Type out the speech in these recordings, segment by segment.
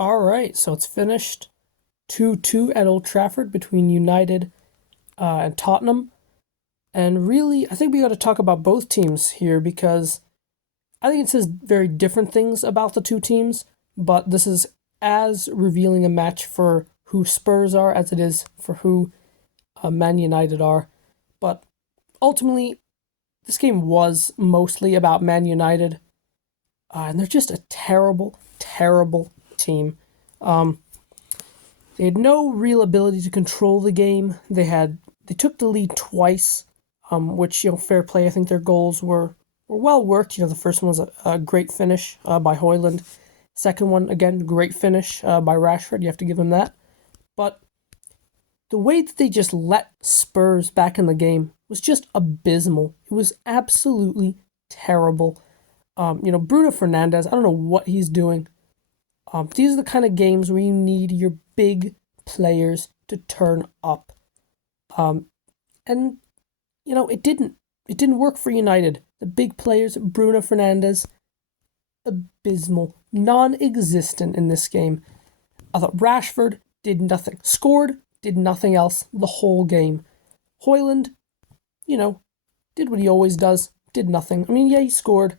All right, so it's finished 2-2 at Old Trafford between United and Tottenham. And really, I think we got to talk about both teams here because I think it says very different things about the two teams, but this is as revealing a match for who Spurs are as it is for who Man United are. But ultimately, this game was mostly about Man United, and they're just a terrible, terrible team. Um, they had no real ability to control the game. They took the lead twice, which fair play. I think their goals were well worked. The first one was a great finish by Højlund. Second one, again, great finish by Rashford. You have to give him that. But the way that they just let Spurs back in the game was just abysmal. It was absolutely terrible. Bruno Fernandes, I don't know what he's doing. These are the kind of games where you need your big players to turn up. And it didn't. It didn't work for United. The big players, Bruno Fernandes, abysmal, non-existent in this game. I thought Rashford did nothing. Scored, did nothing else the whole game. Højlund, did what he always does, did nothing. I mean, yeah, he scored.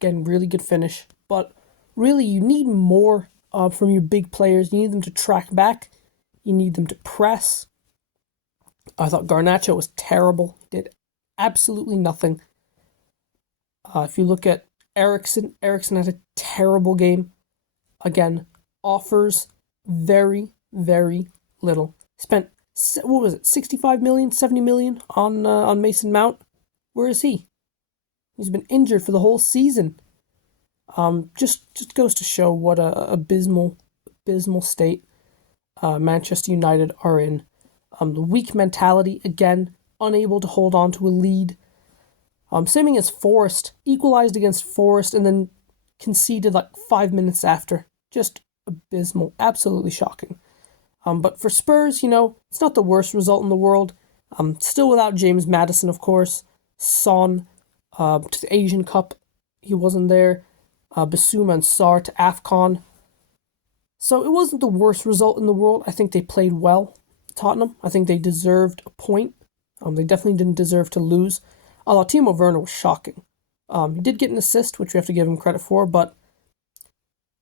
Again, really good finish. But really, you need more from your big players. You need them to track back. You need them to press. I thought Garnacho was terrible. He did absolutely nothing. If you look at Eriksen had a terrible game. Again, offers very, very little. Spent, 65 million, 70 million on Mason Mount. Where is he? He's been injured for the whole season. Just goes to show what a abysmal state Manchester United are in. The weak mentality, again, unable to hold on to a lead. Same as Forest, equalized against Forest and then conceded like 5 minutes after. Just abysmal, absolutely shocking. But for Spurs, it's not the worst result in the world. Still without James Maddison, of course. Son to the Asian Cup, he wasn't there. Bissouma and Sarr to AFCON. So it wasn't the worst result in the world. I think they played well, Tottenham. I think they deserved a point. They definitely didn't deserve to lose. Although Timo Werner was shocking. He did get an assist, which we have to give him credit for, but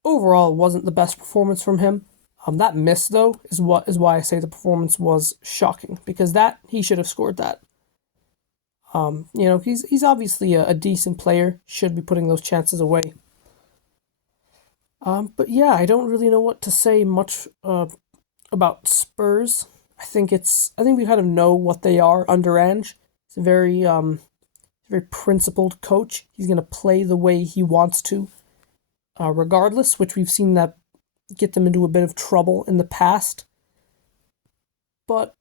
overall it wasn't the best performance from him. That miss, though, is why I say the performance was shocking, because he should have scored that. He's obviously a decent player, should be putting those chances away. But yeah, I don't really know what to say much about Spurs. I think we kind of know what they are under Ange. It's a very principled coach. He's going to play the way he wants to, regardless, which we've seen that get them into a bit of trouble in the past. But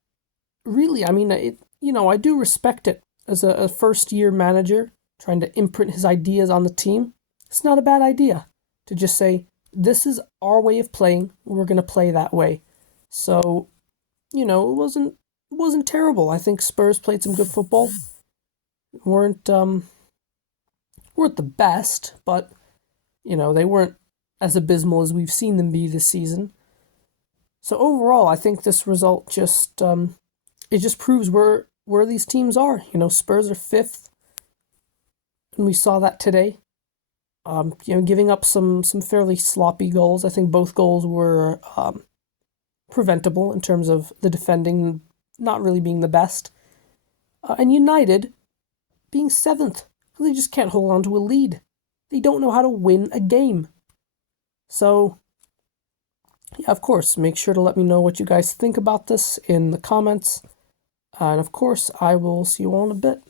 really, I mean, I do respect it as a first-year manager trying to imprint his ideas on the team. It's not a bad idea to just say, this is our way of playing. We're going to play that way. So, it wasn't terrible. I think Spurs played some good football. Weren't the best, but they weren't as abysmal as we've seen them be this season. So overall, I think this result just proves where these teams are. Spurs are fifth, and we saw that today. Giving up some fairly sloppy goals. I think both goals were preventable in terms of the defending not really being the best. And United being seventh. They just can't hold on to a lead. They don't know how to win a game. So, yeah, of course, make sure to let me know what you guys think about this in the comments. And of course, I will see you all in a bit.